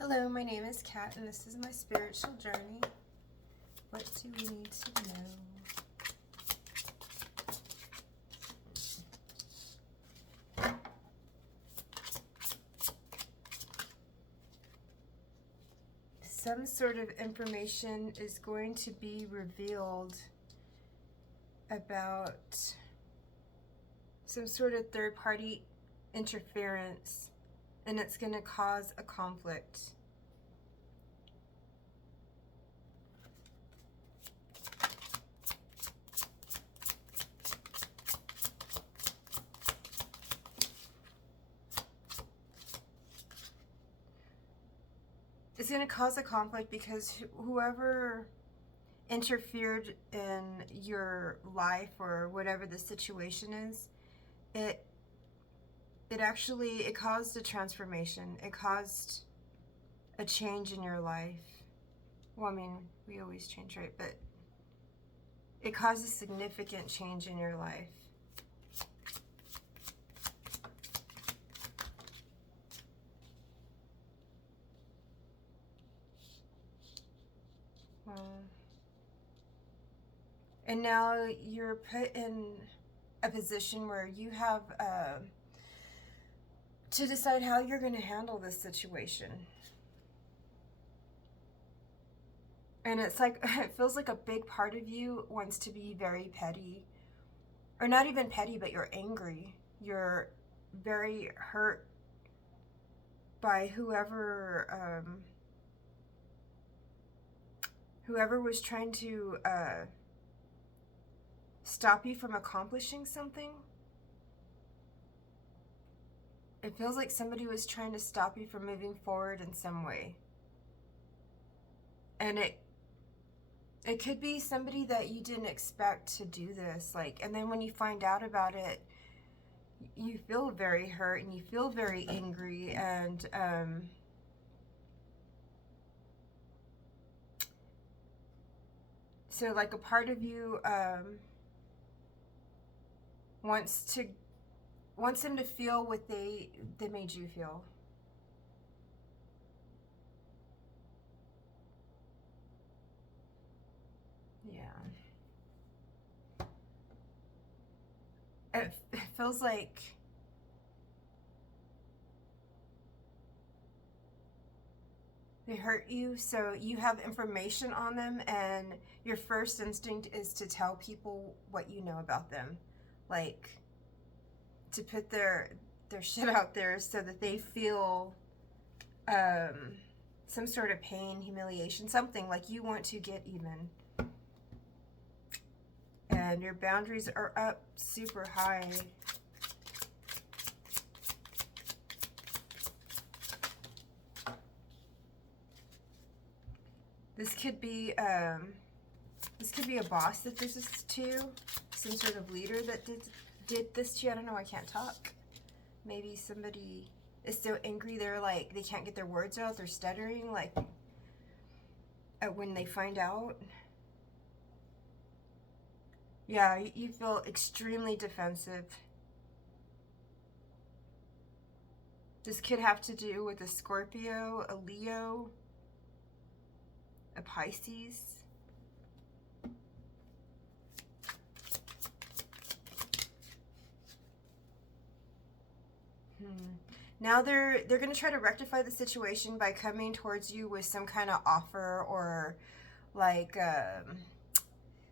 Hello, my name is Kat, and this is my spiritual journey. What do we need to know? Some sort of information is going to be revealed about some sort of third-party interference, and it's going to cause a conflict. It's going to cause a conflict because whoever interfered in your life or whatever the situation is, it caused a transformation. It caused a change in your life. Well, I mean, we always change, right? But it caused a significant change in your life. And now you're put in a position where you have to decide how you're going to handle this situation. And it's like, it feels like a big part of you wants to be very petty. Or not even petty, but you're angry. You're very hurt by whoever was trying to stop you from accomplishing something. It feels like somebody was trying to stop you from moving forward in some way. And it could be somebody that you didn't expect to do this, and then when you find out about it, you feel very hurt and you feel very angry, and so like a part of you wants them to feel what they made you feel. It feels like they hurt you, so you have information on them, and your first instinct is to tell people what you know about them, like to put their shit out there so that they feel some sort of pain, humiliation, something, like you want to get even. And your boundaries are up super high. This could be a boss that did this to, some sort of leader that did this to you. I don't know, I can't talk. Maybe somebody is so angry they can't get their words out, they're stuttering, when they find out. Yeah, you feel extremely defensive. This could have to do with a Scorpio, a Leo, a Pisces. Now they're going to try to rectify the situation by coming towards you with some kind of offer or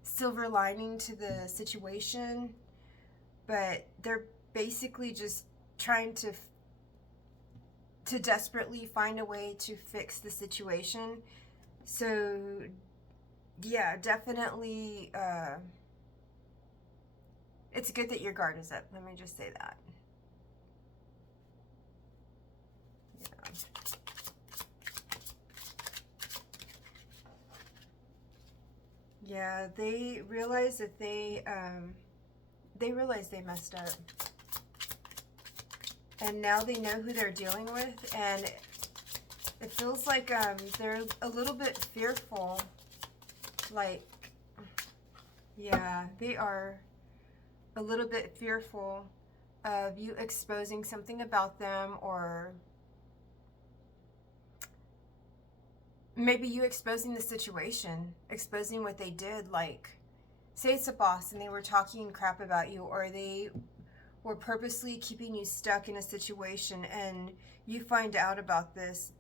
silver lining to the situation, but they're basically just trying to desperately find a way to fix the situation. So yeah, definitely it's good that your guard is up, let me just say that. Yeah, they realize that they realize they messed up. And now they know who they're dealing with, and it feels like they're a little bit fearful. Yeah, they are a little bit fearful of you exposing something about them, or maybe you exposing the situation, exposing what they did. Like, say it's a boss and they were talking crap about you, or they were purposely keeping you stuck in a situation, and you find out about this,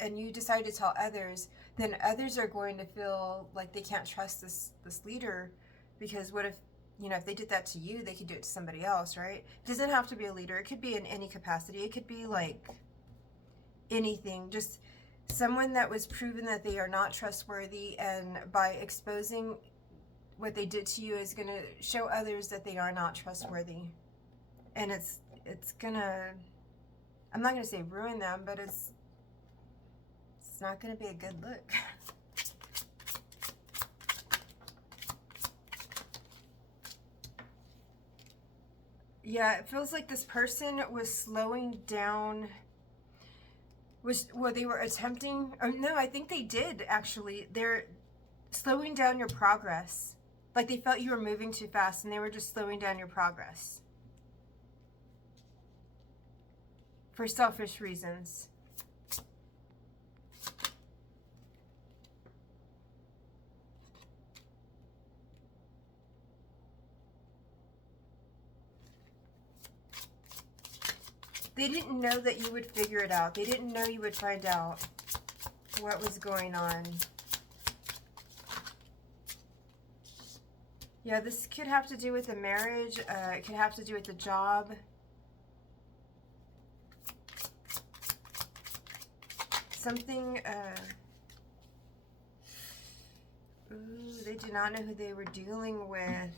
and you decide to tell others, then others are going to feel like they can't trust this leader, because what if, if they did that to you, they could do it to somebody else, right? It doesn't have to be a leader. It could be in any capacity. It could be like anything, just someone that was proven that they are not trustworthy, and by exposing what they did to you is going to show others that they are not trustworthy. And it's gonna, I'm not gonna say ruin them, but it's not gonna be a good look. Yeah, it feels like this person was slowing down. They were attempting, or no, I think they did actually. They're slowing down your progress. Like they felt you were moving too fast, and they were just slowing down your progress. For selfish reasons. They didn't know that you would figure it out. They didn't know you would find out what was going on. Yeah, this could have to do with the marriage. It could have to do with the job. Something, they did not know who they were dealing with.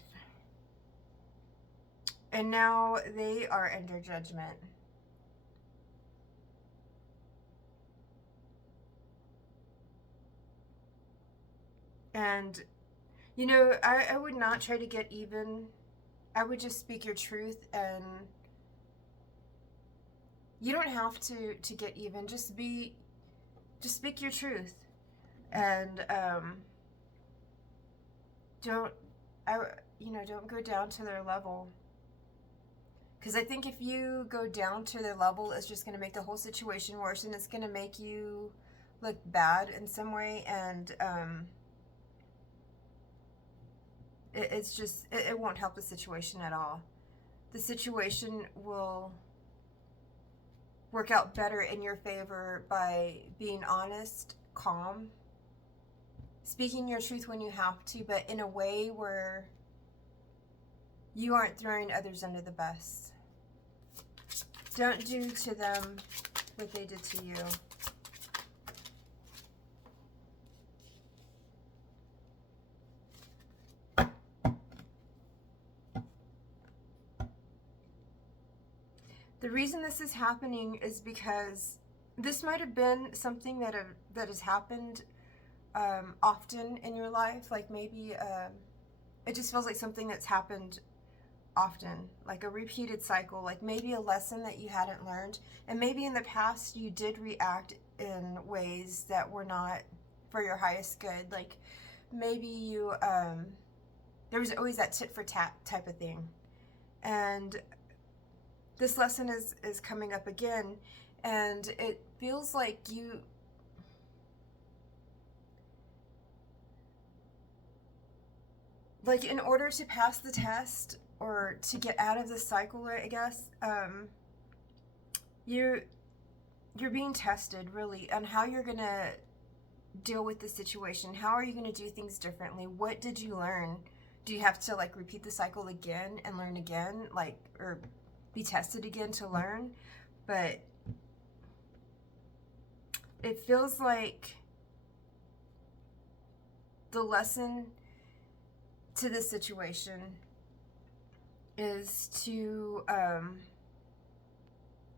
And now they are under judgment. And, I would not try to get even. I would just speak your truth, and you don't have to get even. Just speak your truth. And, don't go down to their level. Because I think if you go down to their level, it's just going to make the whole situation worse, and it's going to make you look bad in some way, and it won't help the situation at all. The situation will work out better in your favor by being honest, calm, speaking your truth when you have to, but in a way where you aren't throwing others under the bus. Don't do to them what they did to you. The reason this is happening is because this might have been something that has happened often in your life. Like maybe it just feels like something that's happened often, like a repeated cycle, like maybe a lesson that you hadn't learned, and maybe in the past you did react in ways that were not for your highest good. Like maybe you there was always that tit for tat type of thing, and this lesson is coming up again, and it feels like you like, in order to pass the test or to get out of this cycle, I guess, you're being tested really on how you're gonna deal with the situation. How are you gonna do things differently? What did you learn? Do you have to like repeat the cycle again and learn again, like, or be tested again to learn? But it feels like the lesson to this situation is to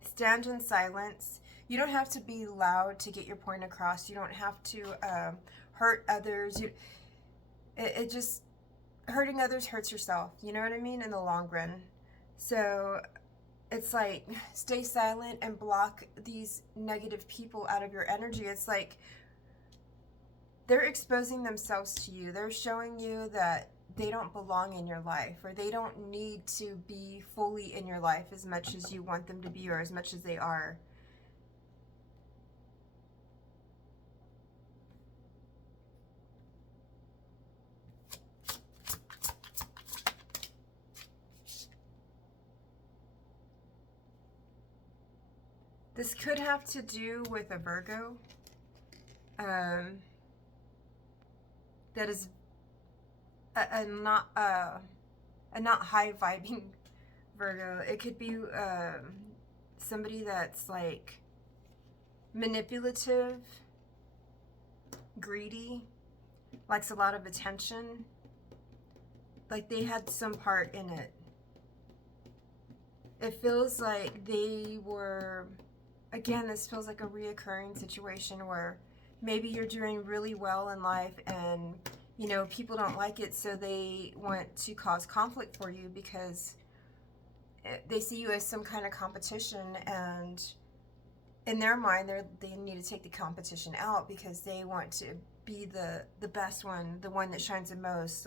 stand in silence. You don't have to be loud to get your point across. You don't have to hurt others. It just, hurting others hurts yourself. You know what I mean? In the long run. So it's like, stay silent and block these negative people out of your energy. It's like they're exposing themselves to you. They're showing you that they don't belong in your life, or they don't need to be fully in your life as much as you want them to be, or as much as they are. This could have to do with a Virgo that is a not high vibing Virgo. It could be somebody that's like manipulative, greedy, likes a lot of attention. Like they had some part in it. It feels like they were, again, this feels like a reoccurring situation where maybe you're doing really well in life and, you know, people don't like it, so they want to cause conflict for you because they see you as some kind of competition, and in their mind, they need to take the competition out because they want to be the best one, the one that shines the most.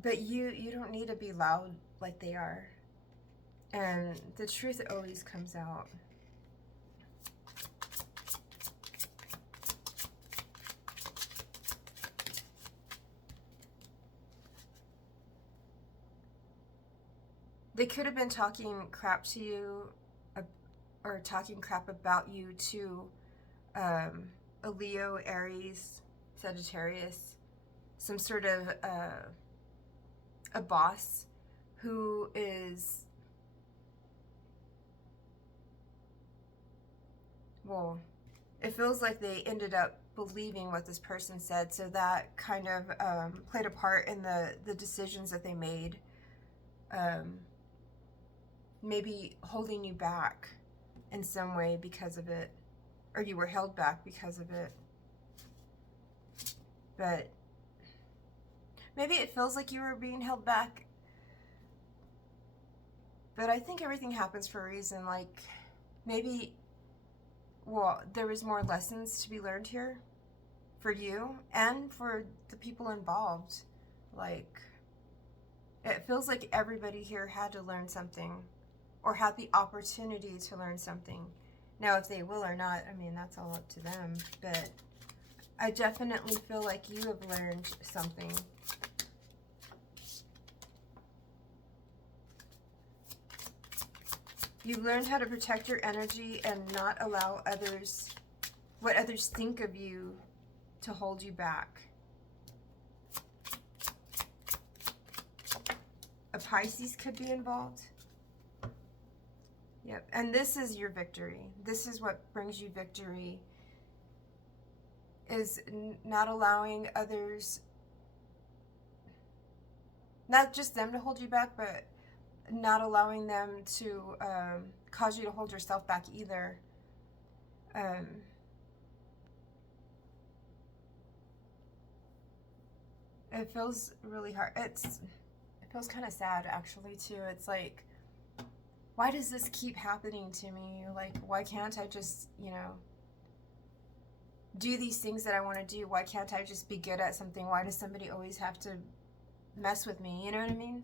But you don't need to be loud like they are. And the truth always comes out. They could have been talking crap to you or talking crap about you to a Leo, Aries, Sagittarius, some sort of a boss who is, well, it feels like they ended up believing what this person said, so that kind of played a part in the decisions that they made, maybe holding you back in some way because of it, or you were held back because of it. But maybe it feels like you were being held back, but I think everything happens for a reason. Like maybe, well, there was more lessons to be learned here for you and for the people involved. Like it feels like everybody here had to learn something or had the opportunity to learn something. Now, if they will or not, I mean, that's all up to them, but I definitely feel like you have learned something. You've learned how to protect your energy and not allow others, what others think of you, to hold you back. A Pisces could be involved. Yep, and this is your victory. This is what brings you victory, is not allowing others, not just them to hold you back, but not allowing them to cause you to hold yourself back either. It feels really hard. It feels kind of sad, actually, too. It's like, why does this keep happening to me? Like, why can't I just, you know, do these things that I want to do? Why can't I just be good at something? Why does somebody always have to mess with me? You know what I mean?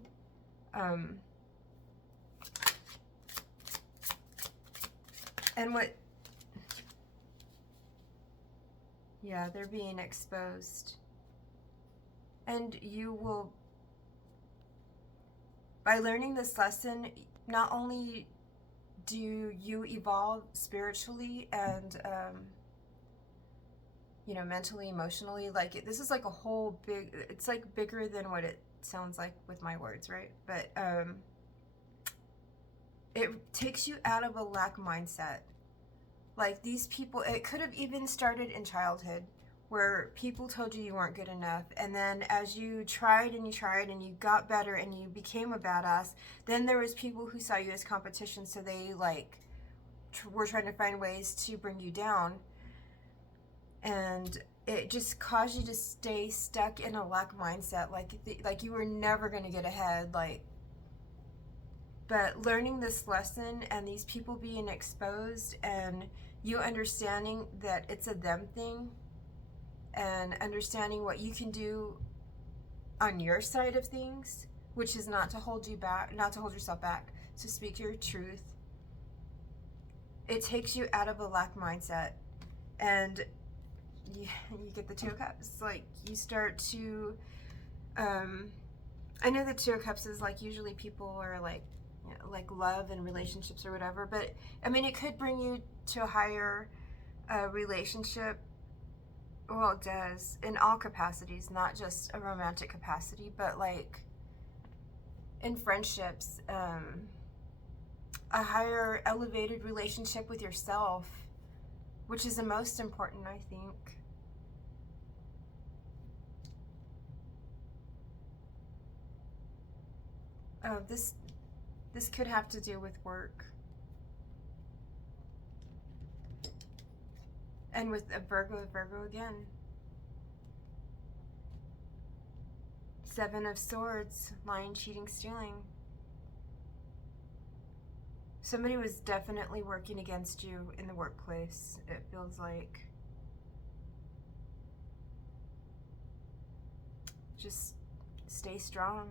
And what, yeah, they're being exposed. And you will, by learning this lesson, not only do you evolve spiritually and, you know, mentally, emotionally, like this is like a whole big, it's like bigger than what it sounds like with my words, right? But it takes you out of a lack mindset. Like these people, it could have even started in childhood where people told you you weren't good enough, and then as you tried and you got better and you became a badass, then there was people who saw you as competition, so they like were trying to find ways to bring you down, and it just caused you to stay stuck in a lack mindset, like you were never going to get ahead. But learning this lesson and these people being exposed and you understanding that it's a them thing, and understanding what you can do on your side of things, which is not to hold you back, not to hold yourself back, to speak your truth. It takes you out of a lack mindset, and you get the Two of Cups. Like you start to, I know the Two of Cups is like usually people are like, you know, like love and relationships or whatever. But I mean, it could bring you to a higher relationship. Well, it does in all capacities, not just a romantic capacity, but like in friendships, a higher elevated relationship with yourself, which is the most important, I think. Oh, this could have to do with work. And with a Virgo again. Seven of Swords, lying, cheating, stealing. Somebody was definitely working against you in the workplace, it feels like. Just stay strong.